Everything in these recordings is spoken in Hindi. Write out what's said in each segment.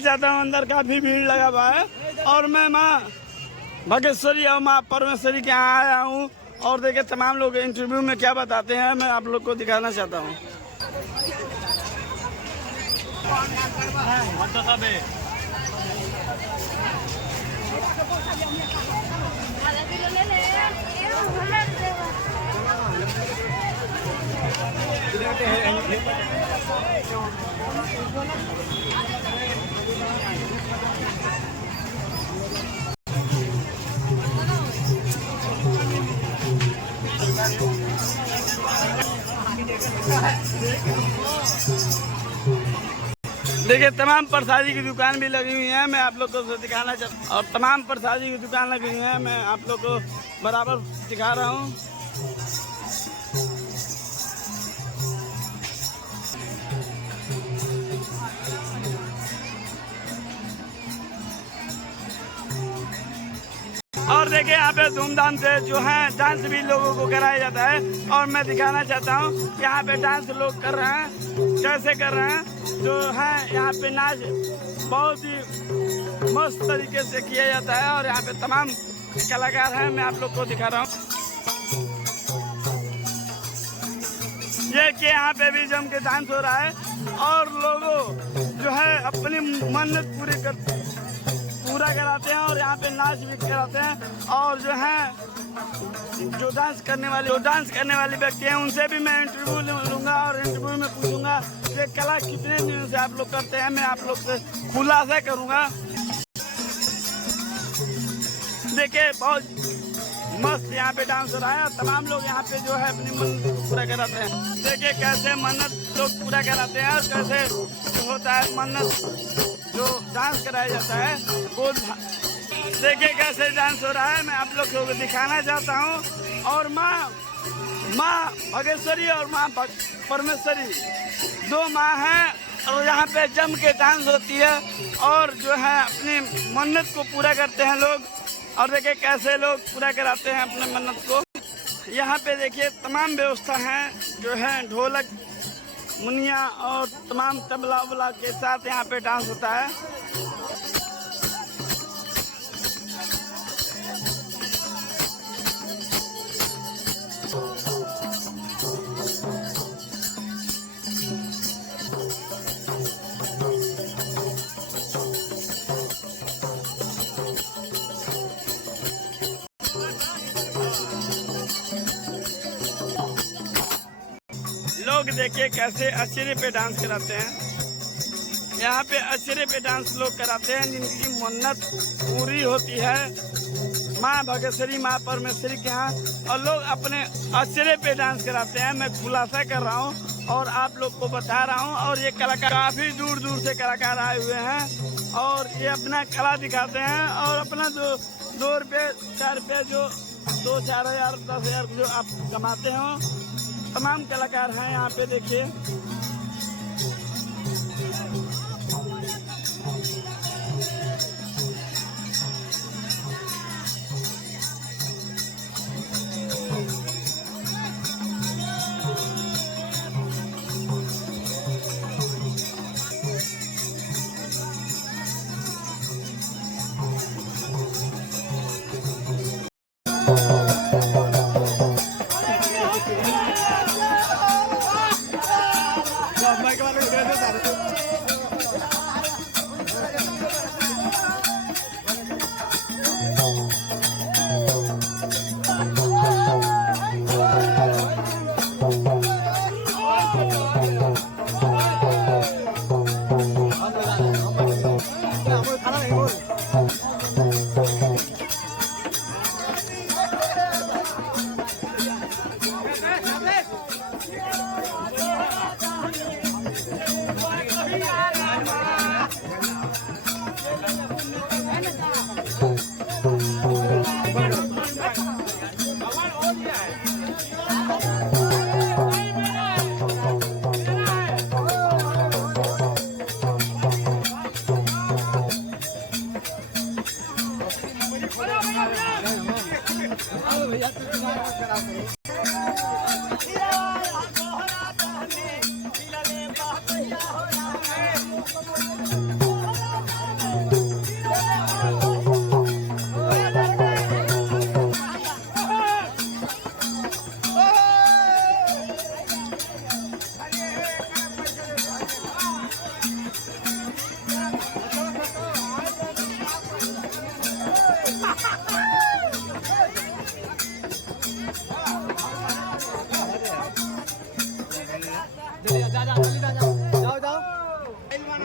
चाहता हूँ अंदर काफी भीड़ लगा हुआ है और मैं माँ भगेश्वरी और माँ परमेश्वरी के यहाँ आया हूँ और देखिए तमाम लोग इंटरव्यू में क्या बताते हैं मैं आप लोग को दिखाना चाहता हूँ। देखिए तमाम प्रसादी की दुकान भी लगी हुई है, मैं आप लोग को दिखाना चाहता हूँ और तमाम प्रसादी की दुकान लगी हुई है, मैं आप लोग को बराबर दिखा रहा हूँ। और देखिए यहाँ पे धूमधाम से जो है डांस भी लोगों को कराया जाता है और मैं दिखाना चाहता हूँ यहाँ पे डांस लोग कर रहे हैं, कैसे कर रहे हैं। जो है यहाँ पे नाच बहुत ही मस्त तरीके से किया जाता है और यहाँ पे तमाम कलाकार हैं, मैं आप लोग को दिखा रहा हूँ। ये कि यहाँ पे भी जम के डांस हो रहा है और लोगों जो है अपनी मन्नत पूरा कराते हैं और यहाँ पे नाच भी कराते हैं और जो है जो डांस करने वाले व्यक्ति हैं उनसे भी मैं इंटरव्यू लूँगा और इंटरव्यू में पूछूंगा कि कला कितने दिनों से आप लोग करते हैं, मैं आप लोग से खुलासा करूँगा। देखिए बहुत मस्त यहाँ पे डांस हो रहा है और तमाम लोग यहाँ पे जो है अपनी मन्नत पूरा कराते हैं। देखिए कैसे मन्नत लोग पूरा कराते हैं और कैसे होता है मन्नत जो डांस कराया जाता है वो देखिए कैसे डांस हो रहा है, मैं आप लोग को दिखाना चाहता हूँ। और माँ भगेश्वरी और माँ परमेश्वरी दो माँ हैं और यहाँ पे जम के डांस होती है और जो है अपनी मन्नत को पूरा करते हैं लोग। और देखिए कैसे लोग पूरा कराते हैं अपने मन्नत को। यहाँ पे देखिए तमाम व्यवस्था है जो है ढोलक मुनिया और तमाम तबला उबला के साथ यहाँ पे डांस होता है। लोग देखिए कैसे अचरे पे डांस कराते हैं, यहाँ पे अचरे पे डांस लोग कराते हैं जिनकी मन्नत पूरी होती है माँ भगेश्वरी माँ परमेश्वरी के यहाँ और लोग अपने अचरे पे डांस कराते हैं। मैं खुलासा कर रहा हूँ और आप लोग को बता रहा हूँ और ये कलाकार काफ़ी दूर दूर से कलाकार आए हुए हैं और ये अपना कला दिखाते हैं और अपना जो 2 रुपये 4 रुपये जो 2-4 हज़ार 10 हज़ार जो आप कमाते हो तमाम कलाकार हैं यहाँ पे देखिए।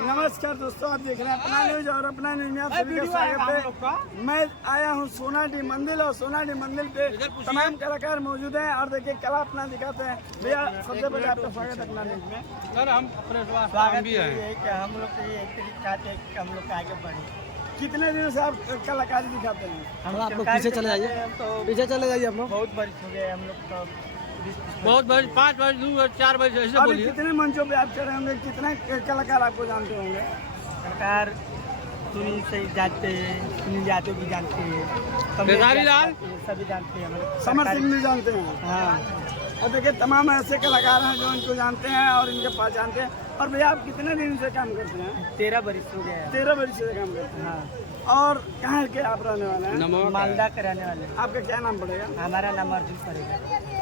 नमस्कार दोस्तों, आप देख रहे हैं अपना न्यूज और अपना न्यूज में आप सभी का स्वागत है। मैं आया हूँ सोनाडी मंदिर और सोनाडी मंदिर पे तमाम कलाकार मौजूद हैं और देखिए कला अपना दिखाते हैं। भैया सबसे पहले आपका स्वागत है अपना न्यूज में। सर हम स्वागत भी है कि हम लोग को ये चाहते हैं कि हम लोग आगे बढ़े। कितने दिनों से आप कलाकारी दिखाते हैं? हम आप लोग पीछे चले जाइए, पीछे चले जाइए आप लोग। बहुत बरिश हो गए हम लोग को। बहुत बजे 5 बजे 2 बजे 4 बजे ऐसे अभी बोलिए। कितने मंचों पे आप चढ़े होंगे? कितने कलाकार आपको जानते होंगे? सरकार सुनील से जानते हैं, सुनील यादव भी जानते हैं, खेसारी लाल सभी जानते हैं हमारे। समर सिंह भी जानते हैं। हाँ, और देखिए तमाम ऐसे कलाकार हैं जो इनको जानते हैं और इनके पहचानते हैं। और भैया आप कितने दिन से काम करते हैं? 13 बरिश हो गया है। 13 वर्ष से काम करते हैं। हाँ, और कहाँ के आप रहने वाले हैं? मालदा के रहने वाले। आपका क्या नाम पड़ेगा? हमारा नाम अर्जुन पड़ेगा।